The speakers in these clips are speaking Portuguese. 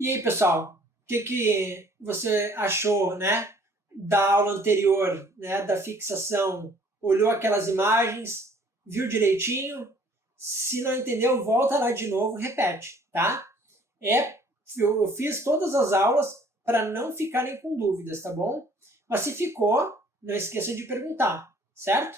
E aí, pessoal, o que você achou, né, da aula anterior, né, da fixação? Olhou aquelas imagens, viu direitinho? Se não entendeu, volta lá de novo, repete, tá? Eu fiz todas as aulas para não ficarem com dúvidas, tá bom? Mas se ficou, não esqueça de perguntar, certo?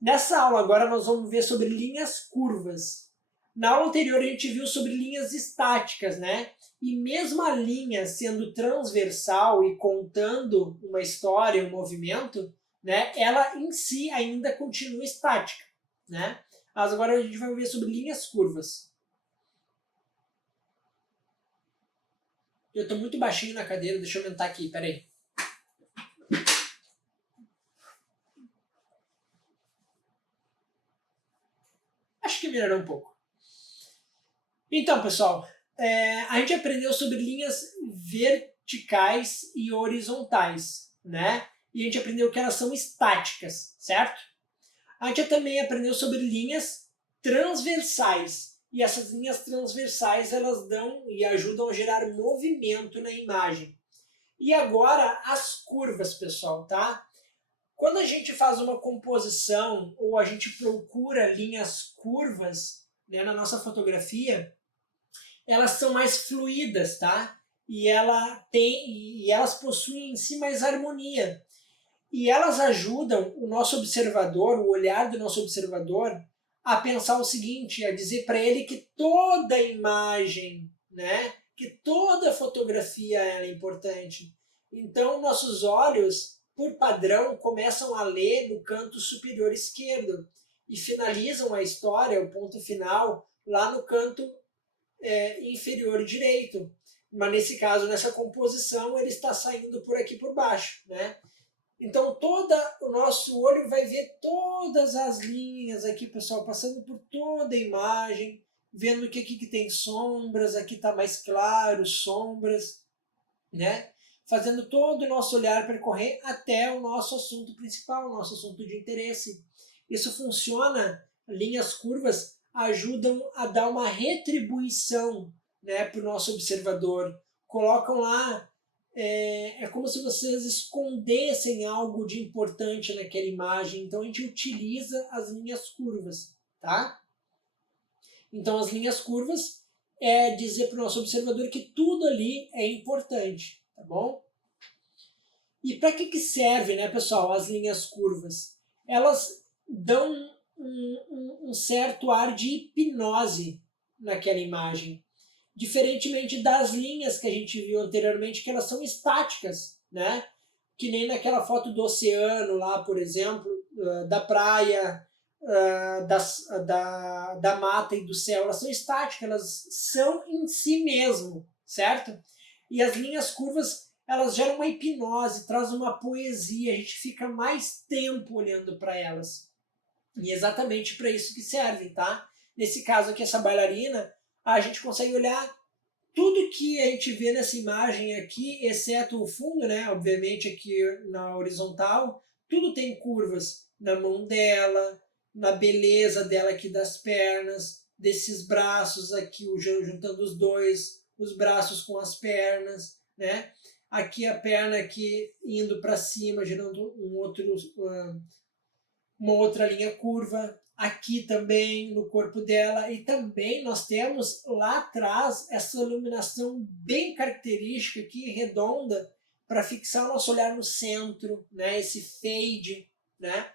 Nessa aula agora nós vamos ver sobre linhas curvas. Na aula anterior a gente viu sobre linhas estáticas, né? E mesmo a linha sendo transversal e contando uma história, um movimento, né? Ela em si ainda continua estática, né? Mas agora a gente vai ver sobre linhas curvas. Eu estou muito baixinho na cadeira, deixa eu aumentar aqui, peraí. Acho que melhorou um pouco. Então, pessoal, a gente aprendeu sobre linhas verticais e horizontais, né? E a gente aprendeu que elas são estáticas, certo? A gente também aprendeu sobre linhas transversais. E essas linhas transversais, elas dão e ajudam a gerar movimento na imagem. E agora, as curvas, pessoal, tá? Quando a gente faz uma composição ou a gente procura linhas curvas, né, na nossa fotografia, elas são mais fluídas, tá? E elas possuem em si mais harmonia. E elas ajudam o nosso observador, o olhar do nosso observador, a pensar o seguinte, a dizer para ele que toda imagem, né, que toda fotografia é importante. Então, nossos olhos, por padrão, começam a ler no canto superior esquerdo e finalizam a história, o ponto final, lá no canto inferior direito. Mas nesse caso, nessa composição, ele está saindo por aqui por baixo, né? Então, todo o nosso olho vai ver todas as linhas aqui, pessoal, passando por toda a imagem, vendo que aqui que tem sombras, aqui está mais claro, sombras, né? Fazendo todo o nosso olhar percorrer até o nosso assunto principal, o nosso assunto de interesse. Isso funciona, linhas curvas ajudam a dar uma retribuição, né, para o nosso observador. Colocam lá, é como se vocês escondessem algo de importante naquela imagem. Então a gente utiliza as linhas curvas, tá? Então as linhas curvas é dizer para o nosso observador que tudo ali é importante, tá bom? E para que serve, né, pessoal, as linhas curvas? Elas dão um certo ar de hipnose naquela imagem. Diferentemente das linhas que a gente viu anteriormente, que elas são estáticas, né? Que nem naquela foto do oceano lá, por exemplo, da praia, da mata e do céu, elas são estáticas, elas são em si mesmo, certo? E as linhas curvas, elas geram uma hipnose, traz uma poesia, a gente fica mais tempo olhando para elas. E é exatamente para isso que servem, tá? Nesse caso aqui, essa bailarina, a gente consegue olhar tudo que a gente vê nessa imagem aqui, exceto o fundo, né? Obviamente aqui na horizontal, tudo tem curvas na mão dela, na beleza dela aqui das pernas, desses braços aqui, juntando os dois, os braços com as pernas, né? Aqui a perna aqui indo para cima, gerando uma outra linha curva, aqui também no corpo dela, e também nós temos lá atrás essa iluminação bem característica aqui, redonda, para fixar o nosso olhar no centro, né? Esse fade, né?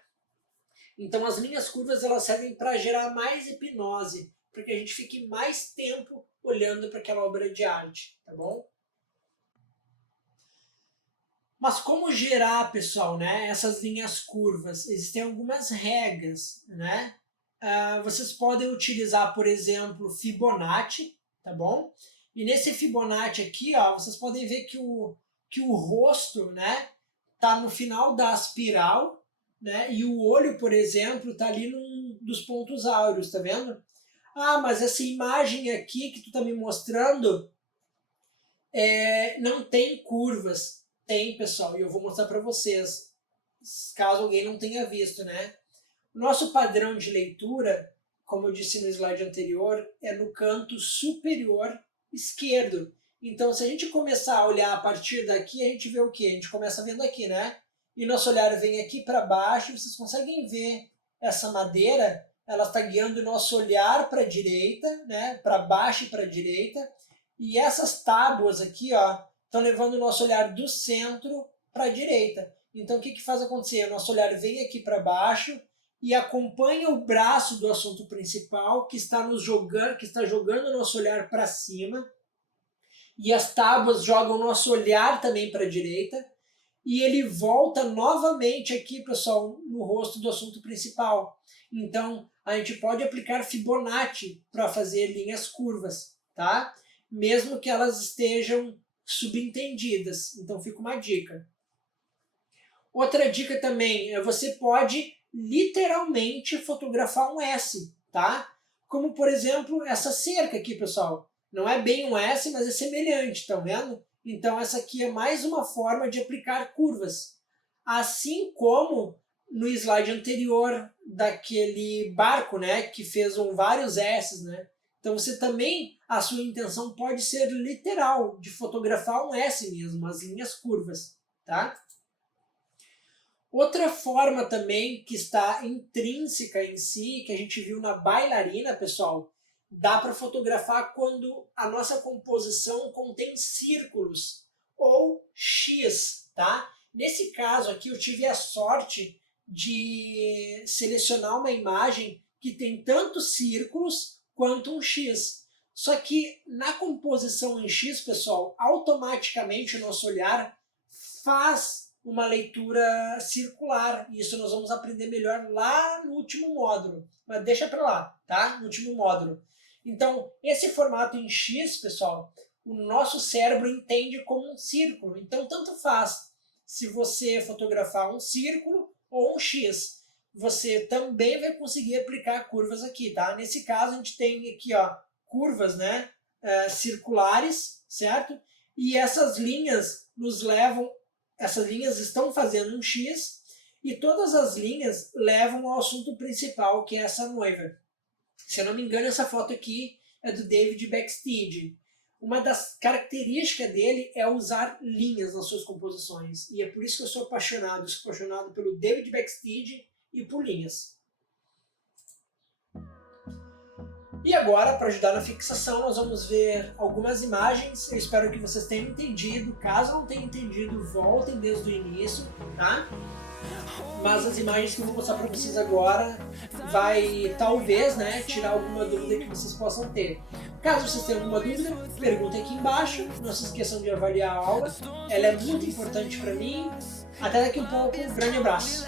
Então as linhas curvas elas servem para gerar mais hipnose, para que a gente fique mais tempo olhando para aquela obra de arte, tá bom? Mas como gerar, pessoal, né, essas linhas curvas? Existem algumas regras, né? Vocês podem utilizar, por exemplo, Fibonacci, tá bom? E nesse Fibonacci aqui, ó, vocês podem ver que o rosto, né, tá no final da espiral, né? E o olho, por exemplo, tá ali num dos pontos áureos, tá vendo? Ah, mas essa imagem aqui que tu tá me mostrando não tem curvas. Tem, pessoal, e eu vou mostrar para vocês, caso alguém não tenha visto, né? O nosso padrão de leitura, como eu disse no slide anterior, é no canto superior esquerdo. Então, se a gente começar a olhar a partir daqui, a gente vê o quê? A gente começa vendo aqui, né? E nosso olhar vem aqui para baixo, vocês conseguem ver essa madeira, ela está guiando o nosso olhar para a direita, né? Para baixo e para a direita. E essas tábuas aqui, ó, estão levando o nosso olhar do centro para a direita. Então, o que faz acontecer? O nosso olhar vem aqui para baixo e acompanha o braço do assunto principal que está jogando o nosso olhar para cima. E as tábuas jogam o nosso olhar também para a direita. E ele volta novamente aqui, pessoal, no rosto do assunto principal. Então, a gente pode aplicar Fibonacci para fazer linhas curvas, tá? Mesmo que elas estejam subentendidas. Então, fica uma dica. Outra dica também é você pode literalmente fotografar um S, tá? Como, por exemplo, essa cerca aqui, pessoal. Não é bem um S, mas é semelhante, estão vendo? Então, essa aqui é mais uma forma de aplicar curvas. Assim como no slide anterior daquele barco, né, que fez vários S's, né? Então, você também, a sua intenção pode ser literal, de fotografar um S mesmo, as linhas curvas, tá? Outra forma também que está intrínseca em si, que a gente viu na bailarina, pessoal, dá para fotografar quando a nossa composição contém círculos ou X, tá? Nesse caso aqui eu tive a sorte de selecionar uma imagem que tem tanto círculos quanto um X. Só que na composição em X, pessoal, automaticamente o nosso olhar faz uma leitura circular. Isso nós vamos aprender melhor lá no último módulo. Mas deixa para lá, tá? No último módulo. Então, esse formato em X, pessoal, o nosso cérebro entende como um círculo. Então, tanto faz se você fotografar um círculo ou um X. Você também vai conseguir aplicar curvas aqui, tá? Nesse caso, a gente tem aqui, ó, curvas, né, circulares, certo? E essas linhas nos levam, essas linhas estão fazendo um X e todas as linhas levam ao assunto principal, que é essa noiva. Se eu não me engano, essa foto aqui é do David Backsteed. Uma das características dele é usar linhas nas suas composições. E é por isso que eu sou apaixonado. Eu sou apaixonado pelo David Backsteed e por linhas. E agora, para ajudar na fixação, nós vamos ver algumas imagens. Eu espero que vocês tenham entendido. Caso não tenham entendido, voltem desde o início, tá? Mas as imagens que eu vou mostrar para vocês agora vai, talvez, né, tirar alguma dúvida que vocês possam ter. Caso vocês tenham alguma dúvida, perguntem aqui embaixo. Não se esqueçam de avaliar a aula. Ela é muito importante para mim. Até daqui um pouco. Um grande abraço.